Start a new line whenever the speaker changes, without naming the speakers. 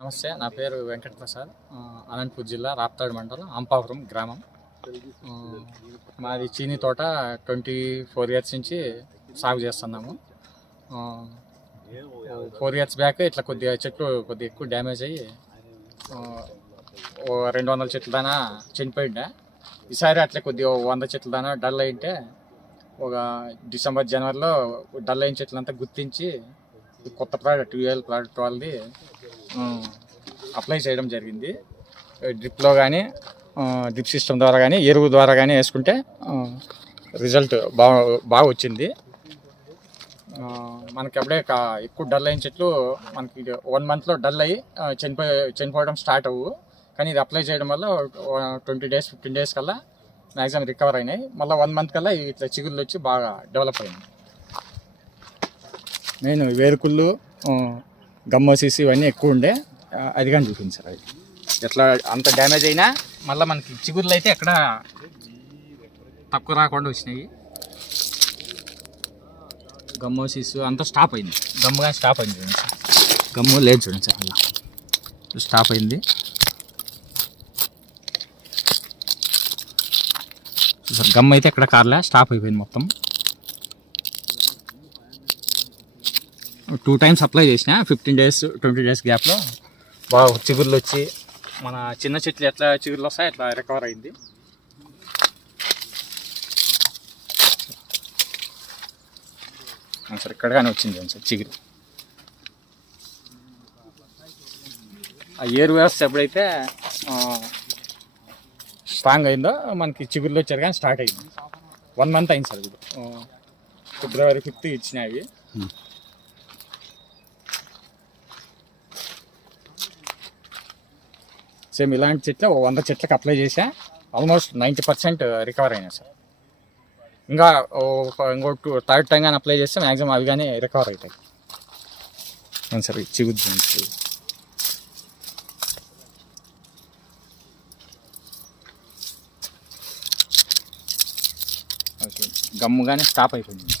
నమస్తే నా పేరు వెంకట ప్రసాద్ అనంతపూర్ జిల్లా రాప్తాడు మండలం అంపాపురం గ్రామం. మాది చీనీ తోట ట్వంటీ ఫోర్ ఇయర్స్ నుంచి సాగు చేస్తున్నాము. ఫోర్ ఇయర్స్ బ్యాక్ ఇట్లా కొద్దిగా చెట్లు కొద్దిగా ఎక్కువ డ్యామేజ్ అయ్యి ఓ రెండు వందల చెట్ల దానా చనిపోయిండే. ఈసారి అట్లా కొద్దిగా వంద చెట్ల దానా డల్ అయింటే ఒక డిసెంబర్ జనవరిలో డల్ అయిన చెట్లంతా గుర్తించి కొత్త ప్రోడక్ట్ ఇయర్ ప్రోడక్ట్ వాళ్ళది అప్లై చేయడం జరిగింది. డ్రిప్లో కానీ డ్రిప్ సిస్టమ్ ద్వారా కానీ ఎరువు ద్వారా కానీ వేసుకుంటే రిజల్ట్ బాగా బాగా వచ్చింది. మనకి అప్పుడే కా- ఎక్కువ డల్ అయిన చెట్లు మనకి వన్ మంత్లో డల్ అయ్యి చనిపోయి చనిపోవడం స్టార్ట్ అవ్వు. కానీ ఇది అప్లై చేయడం వల్ల ట్వంటీ డేస్ ఫిఫ్టీన్ డేస్ కల్లా మ్యాక్సిమం రికవర్ అయినాయి. మళ్ళీ వన్ మంత్ కల్లా ఇట్లా చిగుళ్ళు వచ్చి బాగా డెవలప్ అయింది నేను వేరుకుళ్ళు గమ్మోసీసి ఇవన్నీ ఎక్కువ ఉండే అది కానీ చూపించారు అవి. ఎట్లా అంత డ్యామేజ్ అయినా మళ్ళీ మనకి చిగుర్లు అయితే ఎక్కడ తక్కువ రాకుండా వచ్చినాయి. గమ్మోసీస్ అంతా స్టాప్ అయింది. గమ్ము కానీ స్టాప్ అయింది చూడండి సార్. గమ్ము లేదు చూడండి సార్ అలా స్టాప్ అయింది. సార్ గమ్ అయితే ఎక్కడ కార్లే స్టాప్ అయిపోయింది మొత్తం. టూ టైమ్స్ అప్లై చేసిన ఫిఫ్టీన్ డేస్ ట్వంటీ డేస్ గ్యాప్లో. బాగా చిగుర్లు వచ్చి మన చిన్న చెట్లు ఎట్లా చిగుర్లు వస్తాయి అట్లా రికవర్ అయింది. సార్ ఇక్కడ కానీ వచ్చింది సార్ చిగురు. ఆ ఏరు వ్యవస్థ ఎప్పుడైతే స్ట్రాంగ్ అయిందో మనకి చిగుర్లు వచ్చారు కానీ స్టార్ట్ అయింది వన్ మంత్ అయింది సార్ ఇప్పుడు. ఫిబ్రవరి ఫిఫ్త్ ఇచ్చినాయి సేమ్ ఇలాంటి చెట్లు వంద చెట్లకు అప్లై చేసా ఆల్మోస్ట్ నైంటీ పర్సెంట్ రికవర్ అయినా సార్. ఇంకా ఇంకో టూ థర్డ్ టైం కానీ అప్లై చేస్తే మ్యాక్సిమం అవి కానీ రికవర్ అవుతాయి. అవును సార్ చిగుద్ది ఓకే గమ్ము కానీ స్టాప్ అయిపోయింది.